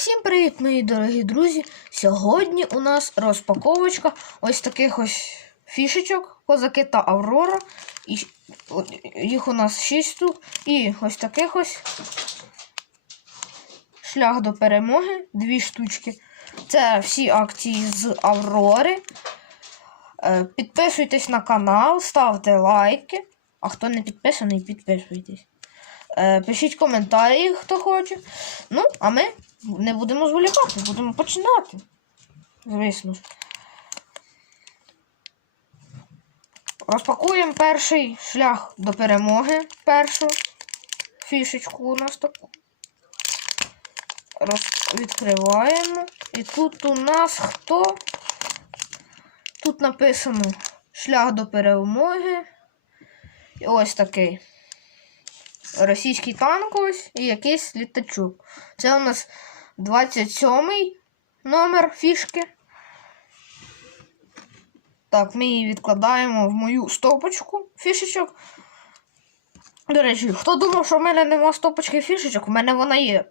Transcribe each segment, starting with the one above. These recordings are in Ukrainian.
Всім привіт, мої дорогі друзі! Сьогодні у нас розпаковочка ось таких ось фішечок, козаки та Аврора. І їх у нас 6 штук. І ось таких ось шлях до перемоги, дві штучки. Це всі акції з Аврори. Е, Підписуйтесь на канал, ставте лайки. А хто не підписаний, підписуйтесь. Е, Пишіть коментарі, хто хоче. Ну, а ми не будемо зволікати, будемо починати. Звісно. Розпакуємо перший шлях до перемоги. Першу фішечку у нас таку. Роз... Відкриваємо. І тут у нас хто? Тут написано шлях до перемоги. І ось такий. Російський танк ось і якийсь літачок. Це у нас 27-й номер фішки. Так, ми її відкладаємо в мою стопочку фішечок. До речі, хто думав, що в мене нема стопочки фішечок, у мене вона є.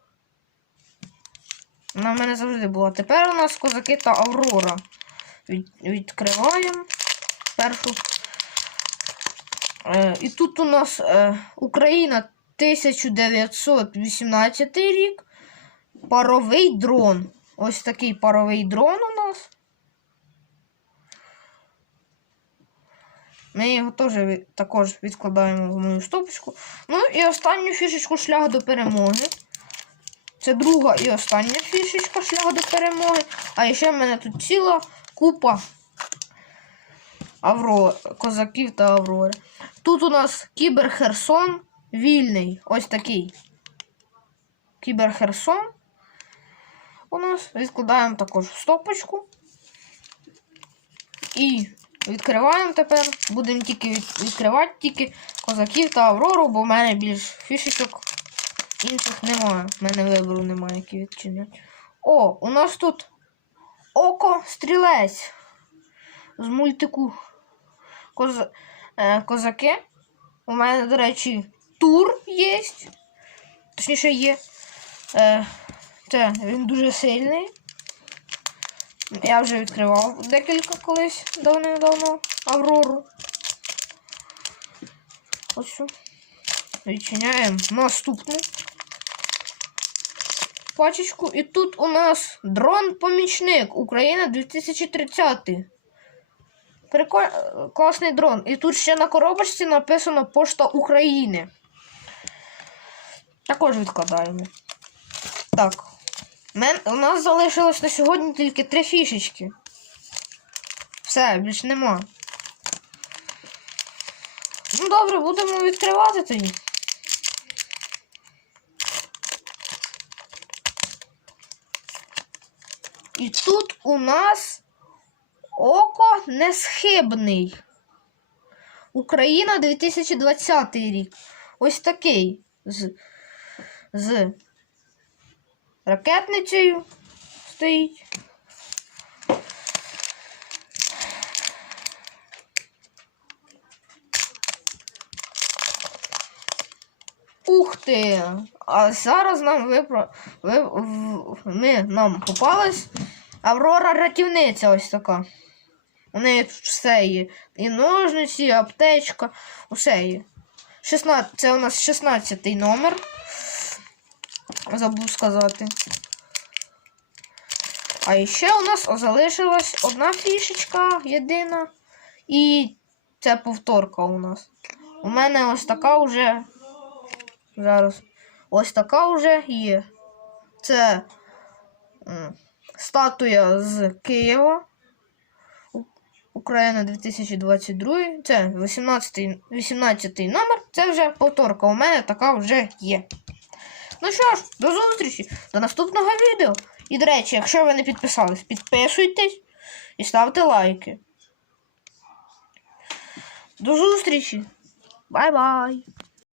Вона в мене завжди була. Тепер у нас козаки та Аврора. Від, відкриваємо першу. Е, і тут у нас е, Україна 1918 рік. Паровий дрон. Ось такий паровий дрон у нас. Ми його теж також відкладаємо в мою стопочку. Ну і останню фішечку шлях до перемоги. Це друга і остання фішечка шлях до перемоги. А ще в мене тут ціла купа Авро... козаків та Аврори. Тут у нас Кібер Херсон вільний. Ось такий. Кібер Херсон. У нас відкладаємо також в стопочку. І відкриваємо тепер. Будемо тільки від- відкривати тільки козаків та Аврору, бо в мене більш фішечок інших немає. У мене вибору немає, які відчинять. О, у нас тут око стрілець з мультику Коз... е, Козаки. У мене, до речі, тур є. Точніше є. Це він дуже сильний. Я вже відкривав декілька колись давним-давно Аврору. Ось. Відчиняємо наступну пачечку. І тут у нас дрон-помічник Україна 2030. Приколь... Класний дрон. І тут ще на коробочці написано Пошта України. Також відкладаємо. Так. Мен... У нас залишилось на сьогодні тільки три фішечки. Все, більш нема. Ну добре, будемо відкривати тоді. І тут у нас Око несхибний. Україна 2020 рік. Ось такий. З, з ракетницею стоїть. Ух ти! А зараз нам випро... ви... ми... нам попалась Аврора рятівниця ось така. У неї тут все є. І ножниці, і аптечка, усе є. 16... Це у нас 16 номер. Забув сказати. А ще у нас залишилась одна фішечка єдина. І це повторка у нас. У мене ось така вже. Зараз. Ось така вже є. Це статуя з Києва. Україна 2022. Це 18, 18 номер. Це вже повторка. У мене така вже є. Ну що ж, до зустрічі, до наступного відео. І, до речі, якщо ви не підписались, підписуйтесь і ставте лайки. До зустрічі. Бай-бай.